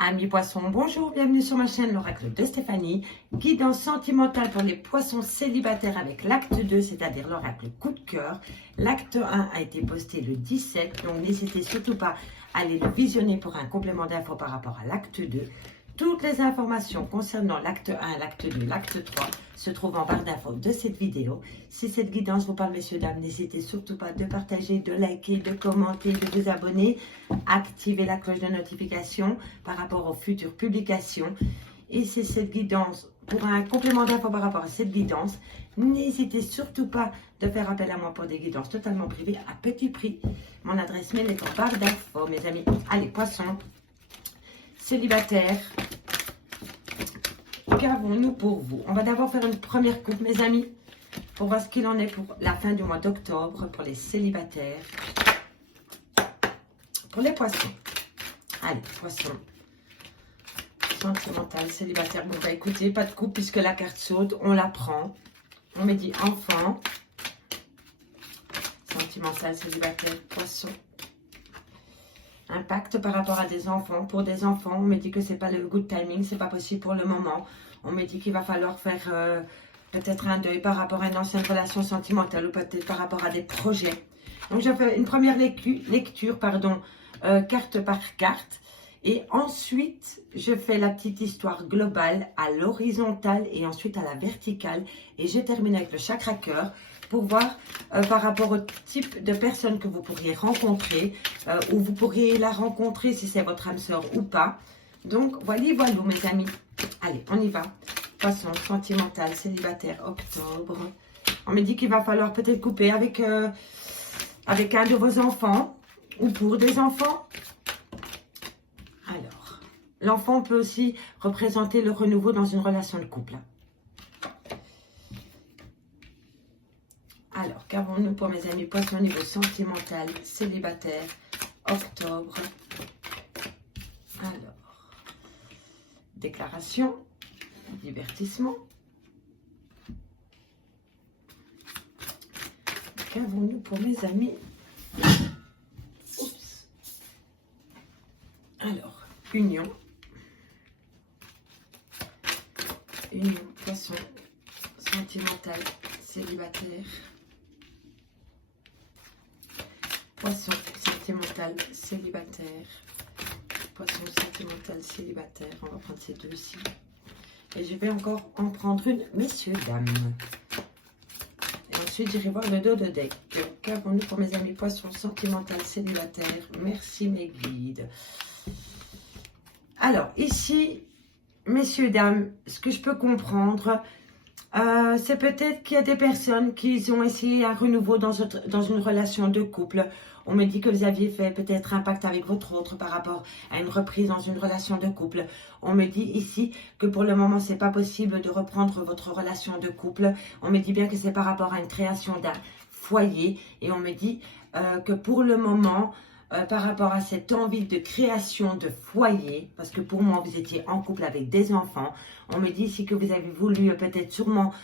Amis poissons, bonjour, bienvenue sur ma chaîne l'oracle de Stéphanie, guidance sentimentale pour les poissons célibataires avec l'acte 2, c'est-à-dire l'oracle coup de cœur. L'acte 1 a été posté le 17, donc n'hésitez surtout pas à aller le visionner pour un complément d'infos par rapport à l'acte 2. Toutes les informations concernant l'acte 1, l'acte 2, l'acte 3 se trouvent en barre d'infos de cette vidéo. Si cette guidance vous parle, messieurs, dames, n'hésitez surtout pas de partager, de liker, de commenter, de vous abonner. Activez la cloche de notification par rapport aux futures publications. Et c'est cette guidance, pour un complément d'infos par rapport à cette guidance, n'hésitez surtout pas de faire appel à moi pour des guidances totalement privées à petit prix. Mon adresse mail est en barre d'infos, mes amis. Allez, poissons célibataires, qu'avons-nous pour vous? On va d'abord faire une première coupe, mes amis, pour voir ce qu'il en est pour la fin du mois d'octobre, pour les célibataires. Pour les poissons. Allez, poissons. Sentimental, célibataire. Bon, bah écoutez, pas de coupe puisque la carte saute. On la prend. On me dit enfant. Sentimental, célibataire, poisson. Impact par rapport à des enfants. Pour des enfants, on me dit que c'est pas le good timing. C'est pas possible pour le moment. On me dit qu'il va falloir faire peut-être un deuil par rapport à une ancienne relation sentimentale ou peut-être par rapport à des projets. Donc, je fais une première lecture, carte par carte. Et ensuite, je fais la petite histoire globale à l'horizontale et ensuite à la verticale. Et je termine avec le chakra cœur pour voir par rapport au type de personne que vous pourriez rencontrer ou vous pourriez la rencontrer si c'est votre âme sœur ou pas. Donc, voilà, mes amis. Allez, on y va. Poisson sentimental, célibataire, octobre. On me dit qu'il va falloir peut-être couper avec un de vos enfants ou pour des enfants. Alors, l'enfant peut aussi représenter le renouveau dans une relation de couple. Alors, qu'avons-nous pour mes amis poissons au niveau sentimental, célibataire, octobre? Alors, déclaration, divertissement. Qu'avons-nous pour mes amis? Oups. Alors, union, poisson, sentimental, célibataire, poisson, sentimental, célibataire, poisson, sentimental, célibataire. On va prendre ces deux-ci. Et je vais encore en prendre une, messieurs, dames. Et ensuite, j'irai voir le dos de deck. Qu'avons-nous pour mes amis poissons, sentimental, célibataire? Merci, mes guides. Alors, ici, messieurs, dames, ce que je peux comprendre, c'est peut-être qu'il y a des personnes qui ont essayé un renouveau dans une relation de couple. On me dit que vous aviez fait peut-être un pacte avec votre autre par rapport à une reprise dans une relation de couple. On me dit ici que pour le moment, c'est pas possible de reprendre votre relation de couple. On me dit bien que c'est par rapport à une création d'un foyer. Et on me dit que pour le moment, par rapport à cette envie de création de foyer, parce que pour moi, vous étiez en couple avec des enfants. On me dit ici que vous avez voulu peut-être sûrement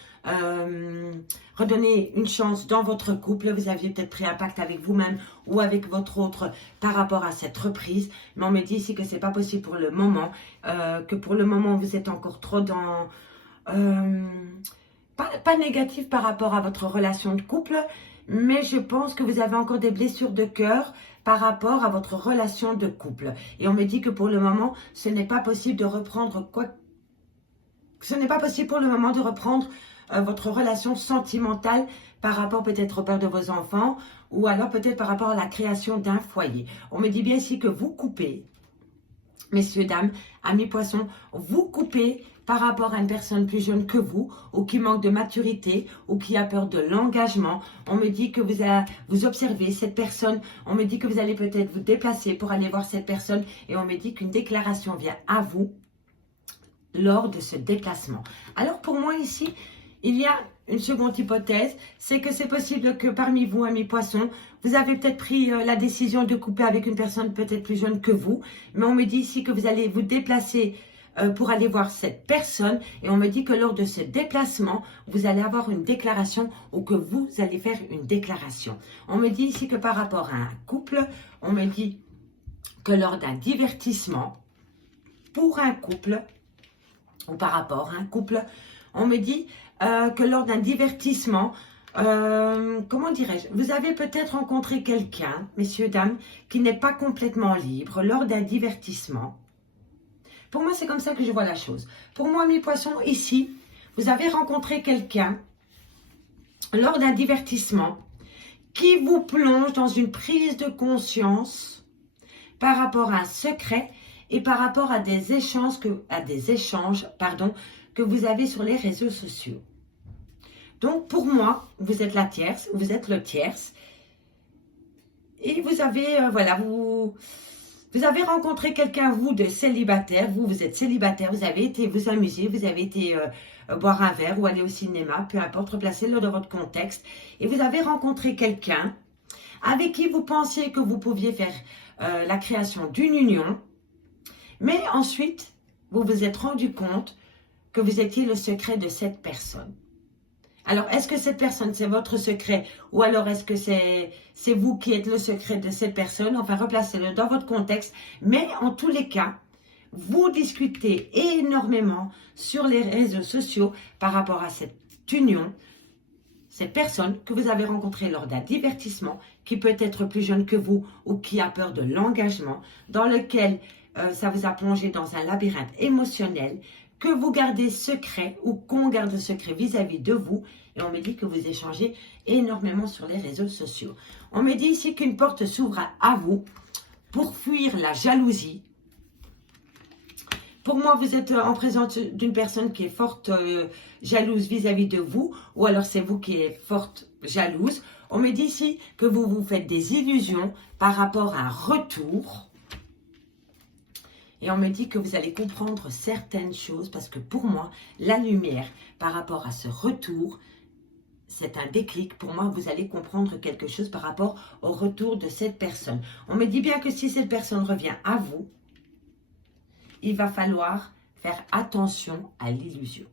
redonner une chance dans votre couple. Vous aviez peut-être pris un pacte avec vous-même ou avec votre autre par rapport à cette reprise. Mais on me dit ici que c'est pas possible pour le moment, que pour le moment, vous êtes encore trop dans... pas négatif par rapport à votre relation de couple, mais je pense que vous avez encore des blessures de cœur par rapport à votre relation de couple. Et on me dit que pour le moment, ce n'est pas possible de reprendre Ce n'est pas possible pour le moment de reprendre votre relation sentimentale par rapport peut-être au père de vos enfants ou alors peut-être par rapport à la création d'un foyer. On me dit bien ici que vous coupez, messieurs, dames, amis poissons, vous coupez par rapport à une personne plus jeune que vous ou qui manque de maturité ou qui a peur de l'engagement. On me dit que vous observez cette personne. On me dit que vous allez peut-être vous déplacer pour aller voir cette personne et on me dit qu'une déclaration vient à vous lors de ce déplacement. Alors pour moi ici, il y a une seconde hypothèse, c'est que c'est possible que parmi vous, amis poissons, vous avez peut-être pris la décision de couper avec une personne peut-être plus jeune que vous, mais on me dit ici que vous allez vous déplacer pour aller voir cette personne et on me dit que lors de ce déplacement, vous allez avoir une déclaration ou que vous allez faire une déclaration. On me dit ici que par rapport à un couple, on me dit que lors d'un divertissement, pour un couple, ou par rapport à un couple, on me dit que lors d'un divertissement, comment dirais-je, vous avez peut-être rencontré quelqu'un, messieurs, dames, qui n'est pas complètement libre lors d'un divertissement. Pour moi, c'est comme ça que je vois la chose. Pour moi, mes poissons, ici, vous avez rencontré quelqu'un lors d'un divertissement qui vous plonge dans une prise de conscience par rapport à un secret et par rapport à des échanges que vous avez sur les réseaux sociaux. Donc, pour moi, vous êtes la tierce, vous êtes le tierce. Et vous avez, vous avez rencontré quelqu'un, vous, de célibataire. Vous êtes célibataire, vous avez été vous amuser, vous avez été boire un verre ou aller au cinéma, peu importe, replacez-le dans votre contexte. Et vous avez rencontré quelqu'un avec qui vous pensiez que vous pouviez faire la création d'une union. Mais ensuite, vous vous êtes rendu compte que vous étiez le secret de cette personne. Alors, est-ce que cette personne, c'est votre secret ou alors est-ce que c'est vous qui êtes le secret de cette personne? Enfin, replacez-le dans votre contexte. Mais en tous les cas, vous discutez énormément sur les réseaux sociaux par rapport à cette union, cette personne que vous avez rencontrée lors d'un divertissement, qui peut être plus jeune que vous ou qui a peur de l'engagement, dans lequel ça vous a plongé dans un labyrinthe émotionnel, que vous gardez secret ou qu'on garde secret vis-à-vis de vous. Et on me dit que vous échangez énormément sur les réseaux sociaux. On me dit ici qu'une porte s'ouvre à vous pour fuir la jalousie. Pour moi, vous êtes en présence d'une personne qui est forte jalouse vis-à-vis de vous, ou alors c'est vous qui êtes forte jalouse. On me dit ici que vous vous faites des illusions par rapport à un retour. Et on me dit que vous allez comprendre certaines choses parce que pour moi, la lumière par rapport à ce retour, c'est un déclic. Pour moi, vous allez comprendre quelque chose par rapport au retour de cette personne. On me dit bien que si cette personne revient à vous, il va falloir faire attention à l'illusion.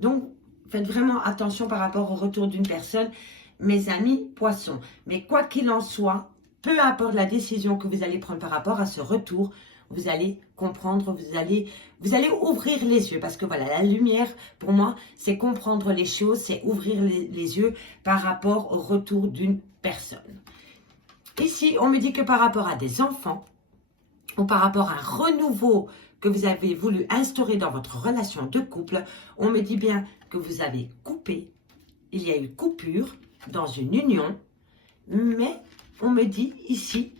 Donc, faites vraiment attention par rapport au retour d'une personne, mes amis poissons. Mais quoi qu'il en soit, peu importe la décision que vous allez prendre par rapport à ce retour, vous allez comprendre, vous allez ouvrir les yeux. Parce que voilà, la lumière, pour moi, c'est comprendre les choses, c'est ouvrir les yeux par rapport au retour d'une personne. Ici, on me dit que par rapport à des enfants, ou par rapport à un renouveau que vous avez voulu instaurer dans votre relation de couple, on me dit bien que vous avez coupé, il y a eu coupure dans une union, mais on me dit ici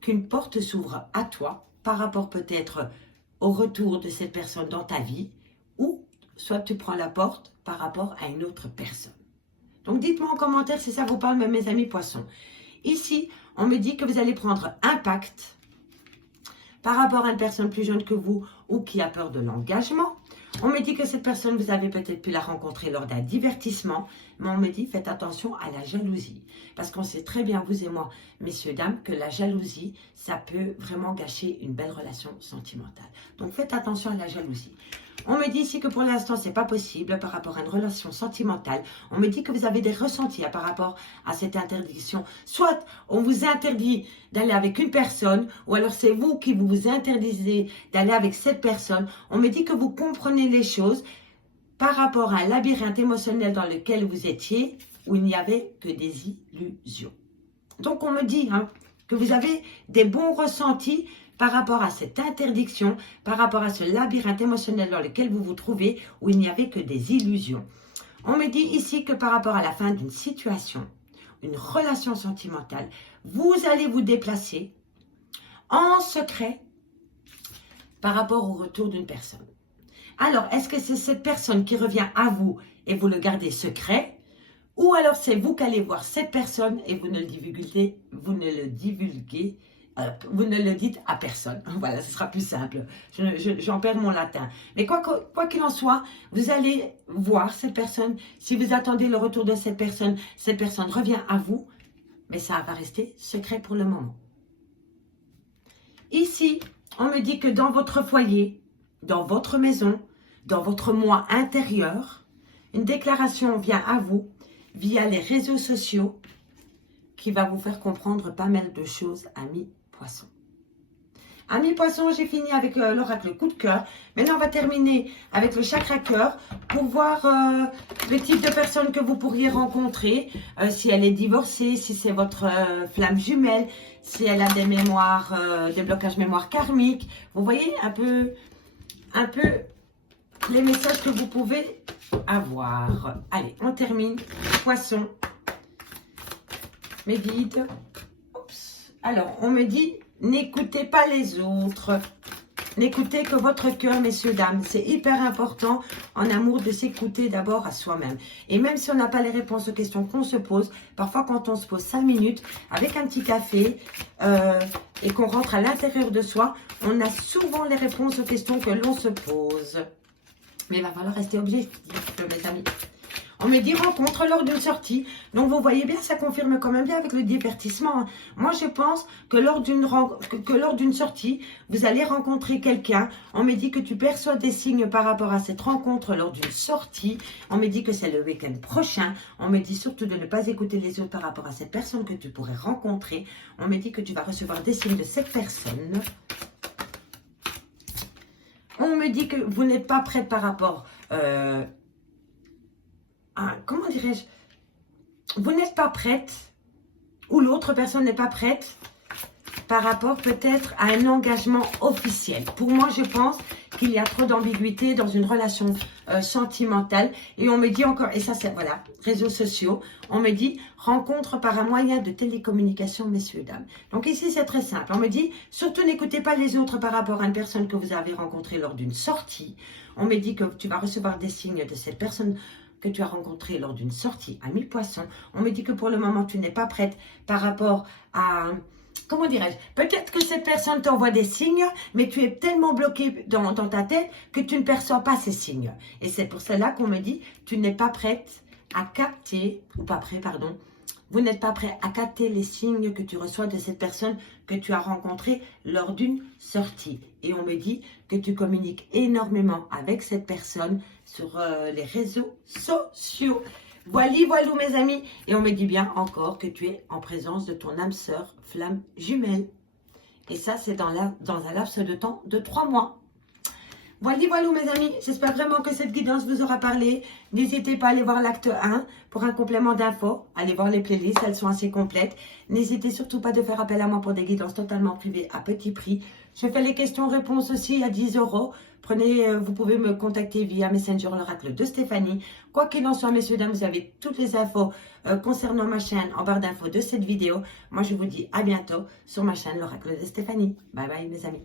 qu'une porte s'ouvre à toi, par rapport peut-être au retour de cette personne dans ta vie, ou soit tu prends la porte par rapport à une autre personne. Donc dites-moi en commentaire si ça vous parle, même mes amis poissons. Ici, on me dit que vous allez prendre un pacte par rapport à une personne plus jeune que vous ou qui a peur de l'engagement. On me dit que cette personne, vous avez peut-être pu la rencontrer lors d'un divertissement, mais on me dit faites attention à la jalousie. Parce qu'on sait très bien, vous et moi, messieurs, dames, que la jalousie, ça peut vraiment gâcher une belle relation sentimentale. Donc faites attention à la jalousie. On me dit ici que pour l'instant, ce n'est pas possible par rapport à une relation sentimentale. On me dit que vous avez des ressentis par rapport à cette interdiction. Soit on vous interdit d'aller avec une personne, ou alors c'est vous qui vous interdisez d'aller avec cette personne. On me dit que vous comprenez les choses par rapport à un labyrinthe émotionnel dans lequel vous étiez, où il n'y avait que des illusions. Donc on me dit que vous avez des bons ressentis par rapport à cette interdiction, par rapport à ce labyrinthe émotionnel dans lequel vous vous trouvez, où il n'y avait que des illusions. On me dit ici que par rapport à la fin d'une situation, une relation sentimentale, vous allez vous déplacer en secret par rapport au retour d'une personne. Alors, est-ce que c'est cette personne qui revient à vous et vous le gardez secret, ou alors c'est vous qui allez voir cette personne et vous ne le divulguez, vous ne le dites à personne. Voilà, ce sera plus simple. J'en perds mon latin. Mais quoi qu'il en soit, vous allez voir cette personne. Si vous attendez le retour de cette personne revient à vous, mais ça va rester secret pour le moment. Ici, on me dit que dans votre foyer, dans votre maison, dans votre moi intérieur, une déclaration vient à vous via les réseaux sociaux qui va vous faire comprendre pas mal de choses, amis poissons. Amis poissons, j'ai fini avec l'oracle coup de cœur. Maintenant, on va terminer avec le chakra cœur pour voir le type de personne que vous pourriez rencontrer. Si elle est divorcée, si c'est votre flamme jumelle, si elle a des mémoires, des blocages mémoire karmiques. Vous voyez un peu les messages que vous pouvez avoir. Allez, on termine. Poisson, mes guides. Oups. Alors, on me dit... N'écoutez pas les autres. N'écoutez que votre cœur, messieurs, dames. C'est hyper important en amour de s'écouter d'abord à soi-même. Et même si on n'a pas les réponses aux questions qu'on se pose, parfois quand on se pose 5 minutes avec un petit café et qu'on rentre à l'intérieur de soi, on a souvent les réponses aux questions que l'on se pose. Mais il va falloir rester objectif, mes amis. On me dit rencontre lors d'une sortie. Donc, vous voyez bien, ça confirme quand même bien avec le divertissement. Moi, je pense que lors d'une sortie, vous allez rencontrer quelqu'un. On me dit que tu perçois des signes par rapport à cette rencontre lors d'une sortie. On me dit que c'est le week-end prochain. On me dit surtout de ne pas écouter les autres par rapport à cette personne que tu pourrais rencontrer. On me dit que tu vas recevoir des signes de cette personne. On me dit que vous n'êtes pas prête par rapport... comment dirais-je, vous n'êtes pas prête, ou l'autre personne n'est pas prête, par rapport peut-être à un engagement officiel. Pour moi, je pense qu'il y a trop d'ambiguïté dans une relation sentimentale. Et on me dit encore, et ça c'est, voilà, réseaux sociaux, on me dit, rencontre par un moyen de télécommunication, messieurs, dames. Donc ici, c'est très simple. On me dit, surtout n'écoutez pas les autres par rapport à une personne que vous avez rencontrée lors d'une sortie. On me dit que tu vas recevoir des signes de cette personne que tu as rencontré lors d'une sortie à mi-poisson. On me dit que pour le moment, tu n'es pas prête par rapport à... Comment dirais-je? Peut-être que cette personne t'envoie des signes, mais tu es tellement bloqué dans ta tête que tu ne perçois pas ces signes. Et c'est pour cela qu'on me dit, tu n'es pas prête à capter, ou pas prêt, pardon, vous n'êtes pas prêt à capter les signes que tu reçois de cette personne que tu as rencontrée lors d'une sortie. Et on me dit que tu communiques énormément avec cette personne sur les réseaux sociaux. Voilà, mes amis. Et on me dit bien encore que tu es en présence de ton âme sœur, flamme jumelle. Et ça, c'est dans un laps de temps de 3 mois. Voilà, mes amis. J'espère vraiment que cette guidance vous aura parlé. N'hésitez pas à aller voir l'acte 1 pour un complément d'infos. Allez voir les playlists, elles sont assez complètes. N'hésitez surtout pas de faire appel à moi pour des guidances totalement privées à petit prix. Je fais les questions-réponses aussi à 10 €. Vous pouvez me contacter via Messenger, l'oracle de Stéphanie. Quoi qu'il en soit, messieurs, dames, vous avez toutes les infos concernant ma chaîne en barre d'infos de cette vidéo. Moi, je vous dis à bientôt sur ma chaîne, l'oracle de Stéphanie. Bye bye, mes amis.